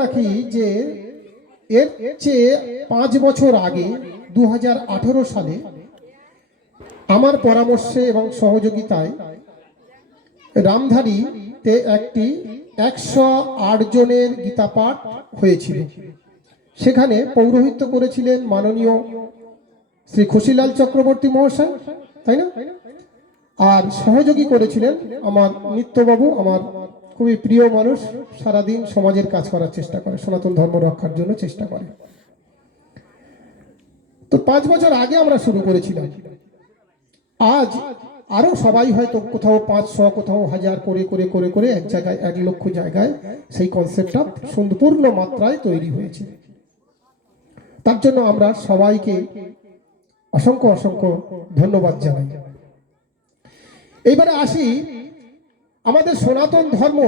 রাখি যে এর চেয়ে 5 বছর আগে 2018 সালে আমার পরামর্শে এবং সহযোগিতায় রামধারীতে একটি 108 জনের গীতা পাঠ হয়েছিল। সেখানে পৌরোহিত্য করেছিলেন মাননীয় শ্রী খুশিলাল চক্রবর্তী মহাশয়, তাই না? আর সহযোগী করেছিলেন আমার নিত্যবাবু, আমার খুবই প্রিয় মানুষ, সারাদিন সমাজের কাজ করার চেষ্টা করে, সনাতন ধর্ম রক্ষার জন্য চেষ্টা করে। তো 5 বছর আগে আমরা শুরু করেছিলাম। আজ আরো সবাই হয়তো কোথাও 500, কোথাও 1000 করে করে করে করে এক জায়গায় 1 লক্ষ জায়গায় সেই কনসেপ্টটা সম্পূর্ণ মাত্রায় তৈরি হয়েছে। তার জন্য আমরা সবাইকে অসংখ্য অসংখ্য ধন্যবাদ জানাই। এইবারে আসি, আমাদের সনাতন ধর্ম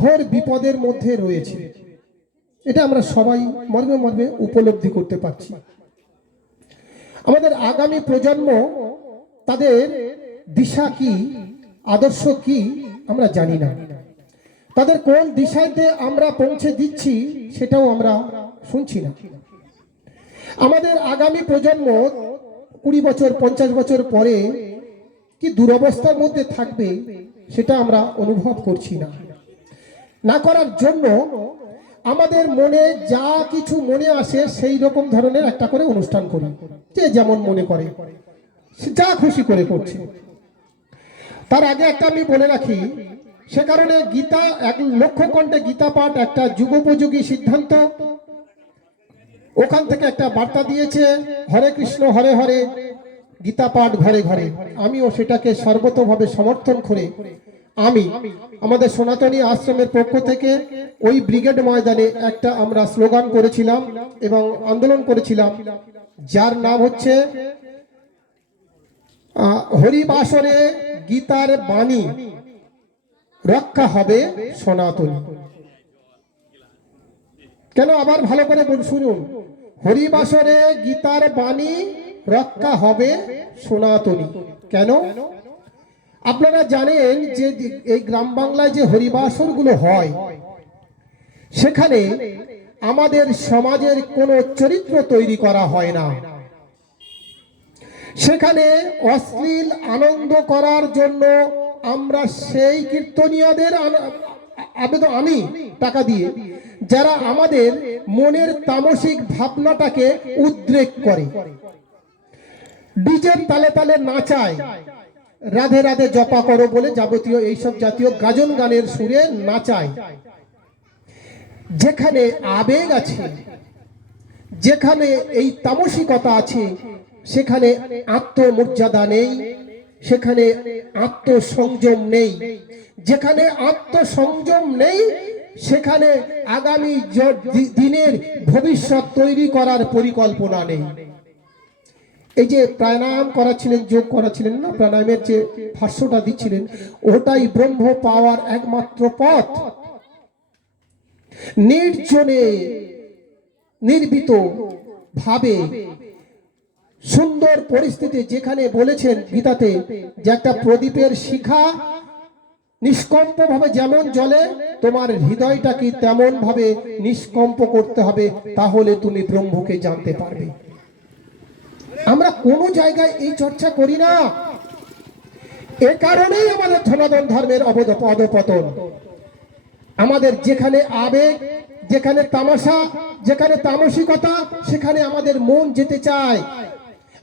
ঘোর বিপদের মধ্যে রয়েছে, এটা আমরা সবাই মর্মে মর্মে উপলব্ধি করতে পারছি। আমাদের আগামী প্রজন্ম, তাদের দিশা কি, আদর্শ কি আমরা জানি না। তাদের কোন দিশাতে আমরা পৌঁছে দিচ্ছি সেটাও আমরা শুনছি না। আমাদের আগামী প্রজন্ম 20 বছর 50 বছর পরে কি দুরবস্থার মধ্যে থাকবে সেটা আমরা অনুভব করছি না। না করার জন্য আমাদের মনে যা কিছু মনে আসে সেই রকম ধরনের একটা করে অনুষ্ঠান করি, যে যেমন মনে করে যা খুশি করে করছে। তার আগে একটা আমি বলে রাখি, সে কারণে গীতা 1 লক্ষ কণ্ঠে গীতা পাঠ একটা যুগোপযোগী সিদ্ধান্ত। ওখান থেকে একটা বার্তা দিয়েছে, হরে কৃষ্ণ হরে হরে, গীতা পাঠ ঘরে ঘরে। আমিও সেটাকে সর্বতভাবে সমর্থন করে আমি আমাদের সনাতনী আশ্রমের পক্ষ থেকে ওই ব্রিগেড ময়দানে একটা আমরা স্লোগান করেছিলাম এবং আন্দোলন করেছিলাম, যার নাম হচ্ছে হরিবাসরে গীতার বাণী রক্ষা হবে সনাতনী। কেন, আবার ভালো করে শুনুন, হরিবাসরে গীতার বাণী রক্ষা হবে সনাতনী। কেন? আপনারা জানেন যে এই গ্রাম বাংলায় যে হরিবাসর গুলো হয়, সেখানে আমাদের সমাজের কোনো চরিত্র তৈরি করা হয় না। সেখানে অশ্লীল আনন্দ করার জন্য আমরা সেই কীর্তনীয়দের আবেদন আমি টাকা দিয়ে, যারা আমাদের মনের তামসিক ভাবনাটাকে উদ্রেক করে, ডিজের তালে তালে নাচায়, রাধে রাধে জপা করো বলে যাবতীয় এইসব জাতীয় গাজন গানের সুরে নাচায়। যেখানে আবেগ আছে, যেখানে এই তামসিকতা আছে, সেখানে আত্মমর্যাদা নেই, সেখানে আত্মসংযম নেই। যেখানে আত্মসংযম নেই, সেখানে আগামী দিনের ভবিষ্যৎ তৈরি করার পরিকল্পনা নেই। এই যে প্রাণায়াম করাচ্ছিলেন, যোগ করাচ্ছিলেন না, প্রাণায়ামের যে ভাষ্যটা দিচ্ছিলেন, ওটাই ব্রহ্ম পাওয়ার একমাত্র পথ। নির্জনে নির্বিত ভাবে সুন্দর পরিস্থিতি, যেখানে বলেছেন গীতাতে যে একটা প্রদীপের শিখা নিষ্কম্প ভাবে যেমন জ্বলে, তোমার হৃদয়টাকে তেমন ভাবে নিষ্কম্প করতে হবে, তাহলে তুমি ব্রহ্মকে জানতে পারবে। আমরা কোনো জায়গায় এই চর্চা করি না। এ কারণেই আমাদের সনাতন ধর্মের অধঃপতন। আমাদের যেখানে আবেগ, যেখানে তামাশা, যেখানে তামসিকতা, সেখানে আমাদের মন যেতে চায়।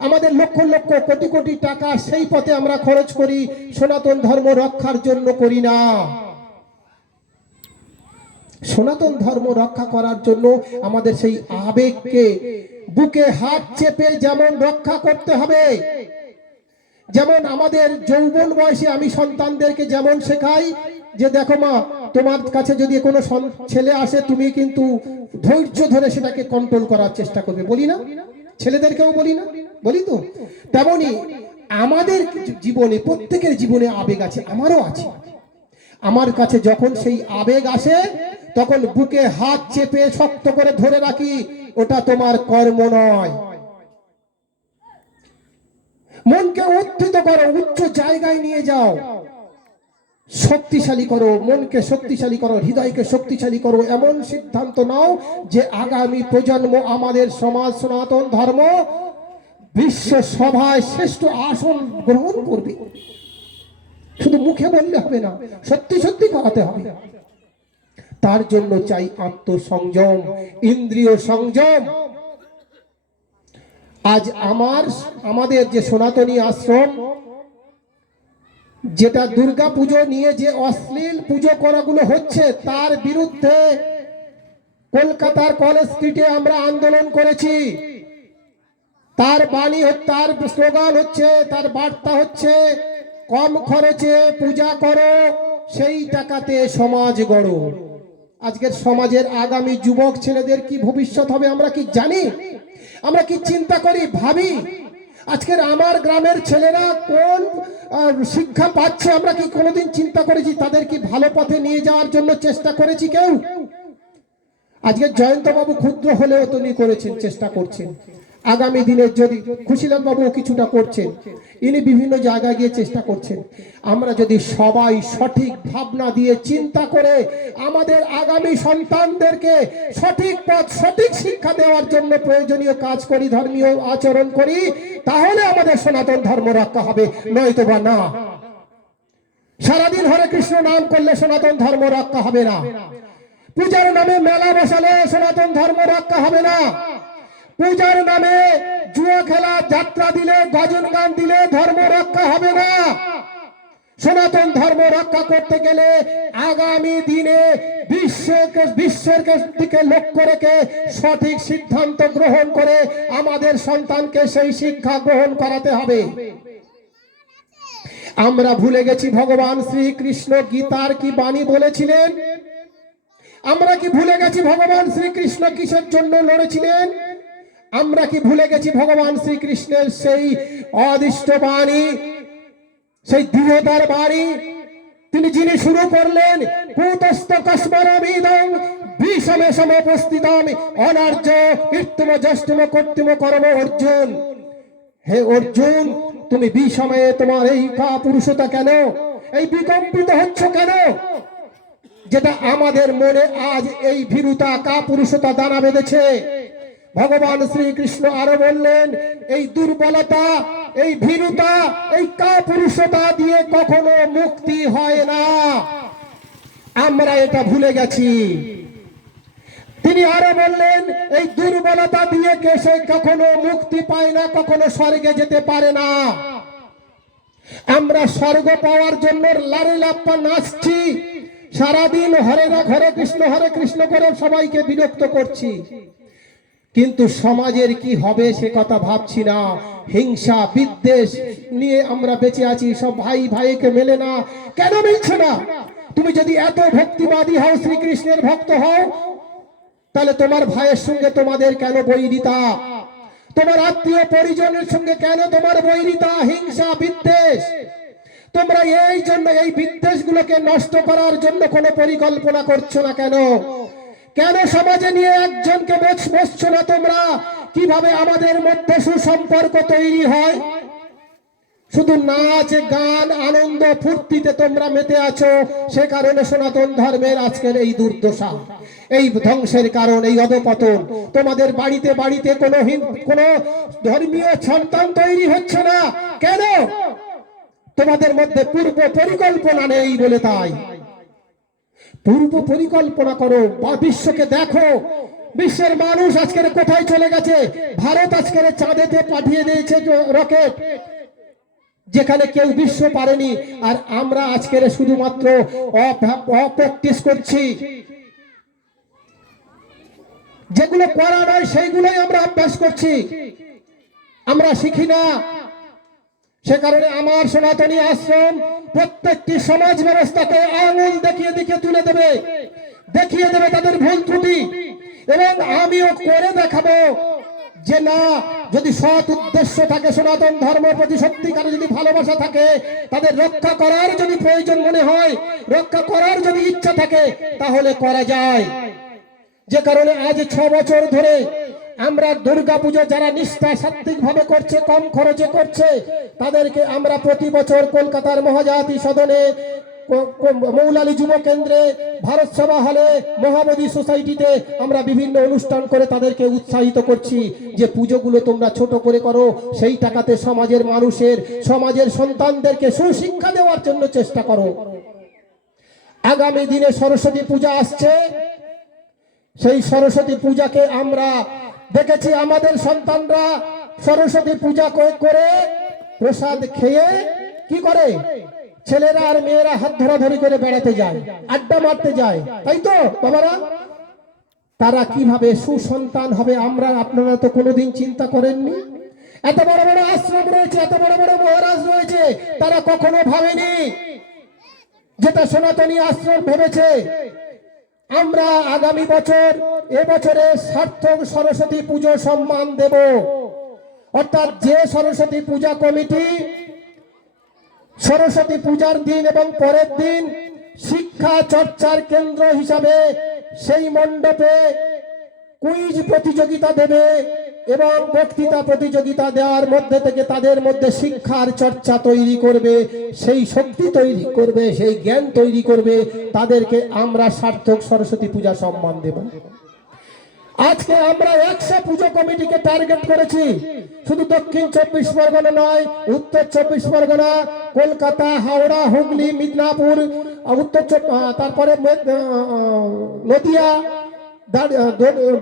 আমাদের লক্ষ লক্ষ কোটি কোটি টাকা সেই পথে আমরা খরচ করি, সনাতন ধর্ম রক্ষার জন্য করি না। সনাতন ধর্ম রক্ষা করার জন্য আমাদের সেই আবেগকে বুকে হাত চেপে যেমন রক্ষা করতে হবে, যেমন আমাদের যৌবন বয়সে আমি সন্তানদেরকে যেমন শেখাই যে দেখো মা, তোমার কাছে যদি কোনো ছেলে আসে, তুমি কিন্তু ধৈর্য ধরে সেটাকে কন্ট্রোল করার চেষ্টা করবে, বলি না? ছেলেদেরকেও বলি না? বলি তো। তেমনি আমাদের জীবনে, প্রত্যেকের জীবনে আবেগ আছে, আমারও আছে। আমার কাছে যখন সেই আবেগ আসে, তখন বুকে হাত চেপে শক্ত করে ধরে রাখি, ওটা তোমার কর্ম নয়। মনকে উত্থিত করো, উচ্চ জায়গায় নিয়ে যাও। শক্তিশালী করো, মনকে শক্তিশালী করো, হৃদয়কে শক্তিশালী করো, এমন সিদ্ধান্ত নাও যে আগামী প্রজন্ম আমাদের সমাজ সনাতন ধর্ম বিশ্ব সভায় শ্রেষ্ঠ আসন গ্রহণ করবে। শুধু মুখে বললে হবে না, সত্যি সত্যি করাতে হবে। তার জন্য চাই আত্মসংযম, ইন্দ্রিয় সংযম। আজ আমাদের যে সনাতনী আশ্রম, যেটা দুর্গা পুজো নিয়ে যে অশ্লীল পুজো করাগুলো হচ্ছে, তার বিরুদ্ধে কলকাতার কলেজ স্ট্রিটে আমরা আন্দোলন করেছি। তার বাণী, তার স্লোগান হচ্ছে, তার বার্তা হচ্ছে, কম খরচে পূজা করো, সেই টাকাতে সমাজ গড়ো। আজকের সমাজের আগামী যুবক ছেলেদের কি ভবিষ্যৎ হবে আমরা কি জানি? আমরা কি চিন্তা করি, ভাবি? আজকের আমার গ্রামের ছেলেরা কোন শিক্ষা পাচ্ছে আমরা কি কোনোদিন চিন্তা করেছি? তাদের কি ভালো পথে নিয়ে যাওয়ার জন্য চেষ্টা করেছি কেউ? আজকে জয়ন্ত বাবু ক্ষুদ্র হলেও তিনি করেছেন, চেষ্টা করছেন। আগামী দিনে যদি খুশিলাল বাবু কিছুটা করছেন, ইনি বিভিন্ন জায়গায় গিয়ে চেষ্টা করছেন। আমরা যদি সবাই সঠিক ভাবনা দিয়ে চিন্তা করে আমাদের আগামী সন্তানদেরকে সঠিক পথ, সঠিক শিক্ষা দেওয়ার জন্য প্রয়োজনীয় কাজ করি, ধর্মীয় আচরণ করি, তাহলে আমাদের সনাতন ধর্ম রক্ষা হবে, নয়তো বা না। সারাদিন হরে কৃষ্ণ নাম করলে সনাতন ধর্ম রক্ষা হবে না। পূজার নামে মেলা বসালে সনাতন ধর্ম রক্ষা হবে না। পূজার নামে জুয়া খেলা, যাত্রা দিলে, গজন গান দিলে ধর্ম রক্ষা হবে না। সনাতন ধর্ম রক্ষা করতে গেলে আগামী দিনে বিশ্বের দিকে লক্ষ্য রেখে সঠিক সিদ্ধান্ত গ্রহণ করে আমাদের সন্তানকে সেই শিক্ষা গ্রহণ করাতে হবে। আমরা ভুলে গেছি ভগবান শ্রীকৃষ্ণ গীতার কি বাণী বলেছিলেন? আমরা কি ভুলে গেছি ভগবান শ্রীকৃষ্ণ কিসের জন্য লড়েছিলেন? আমরা কি ভুলে গেছি ভগবান শ্রীকৃষ্ণের সেই অদিষ্ট বাণী, সেই দৃঢ়তার বাণী? তিনি যিনি শুরু করলেন, কুতস্থ কস্মরমিদং বিষমে সমুপস্থিতম অনার্য কীর্তম জ্যেষ্ঠম কর্তৃম কর্ম অর্জুন। হে অর্জুন, তুমি বিষময়ে তোমার এই কাপুরুষতা কেন, এই বিকম্পিত হচ্ছ কেন? যেটা আমাদের মনে আজ এই ভীরুতা, কাপুরুষতা দানা বেঁধেছে। ভগবান শ্রীকৃষ্ণ আরো বললেন, এই দুর্বলতা, এই ভীরুতা, এই কাপুরুষতা দিয়ে কখনো মুক্তি হয় না। আমরা এটা ভুলে গেছি। তিনি আরো বললেন, এই দুর্বলতা দিয়ে সে কখনো মুক্তি পায় না, কখনো স্বর্গে যেতে পারে না। আমরা স্বর্গ পাওয়ার জন্য লারে লাপ্পা নাচছি, সারাদিন হরে কৃষ্ণ করে সবাইকে বিরক্ত করছি, কিন্তু সমাজের কি হবে সে কথা ভাবছি না। হিংসা বিদ্বেষ নিয়ে আমরা বেঁচে আছি। সব ভাই ভাইকে মেলে না। কেন মিলছে না? তুমি যদি এত ভক্তিবাদী হও, শ্রীকৃষ্ণের ভক্ত হও, তাহলে তোমার ভাইয়ের সঙ্গে তোমাদের কেন বৈরিতা? তোমার আত্মীয় পরিজনের সঙ্গে কেন তোমার বৈরিতা, হিংসা বিদ্বেষ? তোমরা এই জন্য এই বিদ্বেষগুলোকে নষ্ট করার জন্য কোনো পরিকল্পনা করছো না কেন? কেন সমাজে নিয়ে একজনকে বসছো না তোমরা? কিভাবে আমাদের মধ্যে সুসম্পর্ক তৈরি হয়? শুধু নাচ গান আনন্দ ফুর্তিতে তোমরা মেতে আছো। সে কারণে সনাতন ধর্মের আজকের এই দুর্দশা, এই ধ্বংসের কারণ, এই অধপতন। তোমাদের বাড়িতে বাড়িতে কোনো ধর্মীয় সন্তান তৈরি হচ্ছে না কেন? তোমাদের মধ্যে পূর্ব পরিকল্পনা নেই বলে। তাই পূর্ব পরিকল্পনা করো, বিশ্বকে দেখো। বিশ্বের মানুষ আজকের কোথায় চলে গেছে? ভারত আজকের চাঁদেতে পাঠিয়ে দিয়েছে রকেট, যেখানে কেউ বিশ্ব পারেনি। আর আমরা আজকের শুধুমাত্র অপ্র্যাকটিস করছি। যেগুলো করা নয় সেইগুলোই আমরা অভ্যাস করছি, আমরা শিখি না। সে কারণে আমার সনাতনী আশ্রম প্রত্যেকটি সমাজ ব্যবস্থাকে আঙুল দেখিয়ে দেখিয়ে তুলে দেবে, দেখিয়ে দেবে তাদের ভুল ত্রুটি। এবং আমিও করে দেখাবো যে না, যদি সৎ উদ্দেশ্য থাকে, সনাতন ধর্মের প্রতি সত্যিকারে যদি ভালোবাসা থাকে, তাদের রক্ষা করার যদি প্রয়োজন মনে হয়, রক্ষা করার যদি ইচ্ছা থাকে, তাহলে করা যায়। যে কারণে আজ 6 বছর ধরে আমরা দুর্গাপুজো যারা নিষ্ঠা সাত্বিক ভাবে করছে, কম খরচে করছে, তাদেরকে আমরা প্রতি বছর কলকাতার মহাজাতি সদনে মৌলালী যুব কেন্দ্রে, ভারত সভা হলে, মহাবোধি সোসাইটিতে আমরা বিভিন্ন অনুষ্ঠান করে তাদেরকে উৎসাহিত করছি যে পুজোগুলো তোমরা ছোট করে করো, সেই টাকাতে সমাজের মানুষের, সমাজের সন্তানদেরকে সুশিক্ষা দেওয়ার জন্য চেষ্টা করো। আগামী দিনে সরস্বতী পূজা আসছে, সেই সরস্বতী পূজাকে আমরা দেখেছি আমাদের সন্তানরা সরস্বতী পূজা করে প্রসাদ খেয়ে কি করে, ছেলেরা আর মেয়েরা হাত ধরাধরি করে বেড়াতে যায়, আড্ডা মারতে যায়, তাই তো বাবারা? তারা কিভাবে সুসন্তান হবে আপনারা তো কোনোদিন চিন্তা করেননি। এত বড় বড় আশ্রম রয়েছে, এত বড় বড় মহারাজ রয়েছে, তারা কখনো ভাবেনি যেটা সনাতনী আশ্রম ভেবেছে। আমরা আগামী বছর, এবছরে সার্থক সরস্বতী পুজো সম্মান দেব। অর্থাৎ যে সরস্বতী পূজা কমিটি সরস্বতী পূজার দিন এবং পরের দিন শিক্ষা চর্চার কেন্দ্র হিসাবে সেই মণ্ডপে কুইজ প্রতিযোগিতা দেবে এবং বক্তৃতা প্রতিযোগিতা দেওয়ার মধ্যে থেকে তাদের মধ্যে শিক্ষার চর্চা তৈরি করবে, সেই শক্তি তৈরি করবে, সেই জ্ঞান তৈরি করবে, তাদেরকে আমরা সার্থক সরস্বতী পূজা সম্মান দেব। আজকে আমরা 100 পুজো কমিটিকে টার্গেট করেছি। শুধু দক্ষিণ 24 পরগনা নয়, উত্তর 24 পরগনা, কলকাতা, হাওড়া, হুগলি, মিদনাপুর, তারপরে নদিয়া,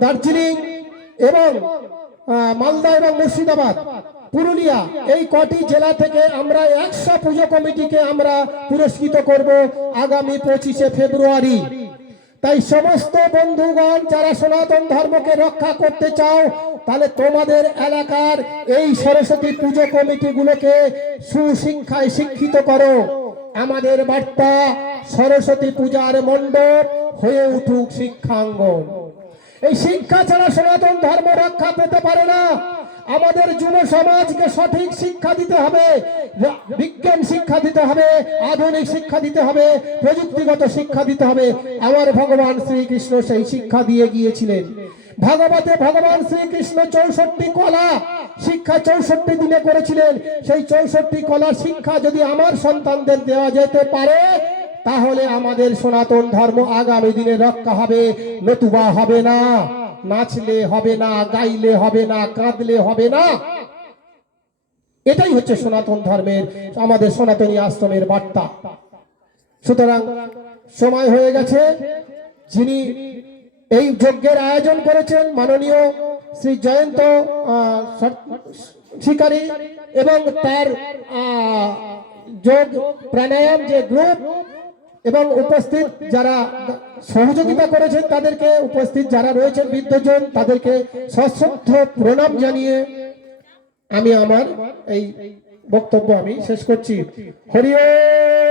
দার্জিলিং এবং মালদা এবং মুর্শিদাবাদ, পুরুলিয়া, এই কটি জেলা থেকে আমরা 100 পুজো কমিটিকে আমরা পুরস্কৃত করব আগামী 25শে ফেব্রুয়ারি। তাই সমস্ত বন্ধুগণ যারা সনাতন ধর্মকে রক্ষা করতে চাও, তাহলে তোমাদের এলাকার এই সরস্বতী পুজো কমিটিগুলোকে সুশিক্ষায় শিক্ষিত করো। আমাদের বার্তা, সরস্বতী পূজার মণ্ডপ হয়ে উঠুক শিক্ষাঙ্গন। এই শিক্ষা ছাড়া সনাতন ধর্ম রক্ষা পেতে পারে না। আমাদের যুব সমাজকে সঠিক শিক্ষা দিতে হবে, বিজ্ঞান শিক্ষা দিতে হবে, আধুনিক শিক্ষা দিতে হবে, প্রযুক্তিগত শিক্ষা দিতে হবে। আমার ভগবান শ্রীকৃষ্ণ সেই শিক্ষা দিয়ে গিয়েছিলেন। ভাগবতে ভগবান শ্রীকৃষ্ণ 64 কলা শিক্ষা 64 দিনে করেছিলেন। সেই 64 কলা শিক্ষা যদি আমার সন্তানদের দেওয়া যেতে পারে, তাহলে আমাদের সনাতন ধর্ম আগামী দিনে রক্ষা হবে, নতুবা হবে না। নাচলে হবে না, গাইলে হবে না, কাঁদলে হবে না। এটাই হচ্ছে সনাতন ধর্মের, আমাদের সনাতনী আশ্রমের বার্তা। সুতরাং সময় হয়ে গেছে। যিনি এই যজ্ঞের আয়োজন করেছেন মাননীয় শ্রী জয়ন্ত শিকারী এবং তার যোগ প্রাণায়াম যে গ্রুপ এবং উপস্থিত যারা সহযোগিতা করেছেন তাদেরকে, উপস্থিত যারা রয়েছেন বৃদ্ধজন, তাদেরকে সশ্রদ্ধ প্রণাম জানিয়ে আমি আমার এই বক্তব্য আমি শেষ করছি। হরি ওম।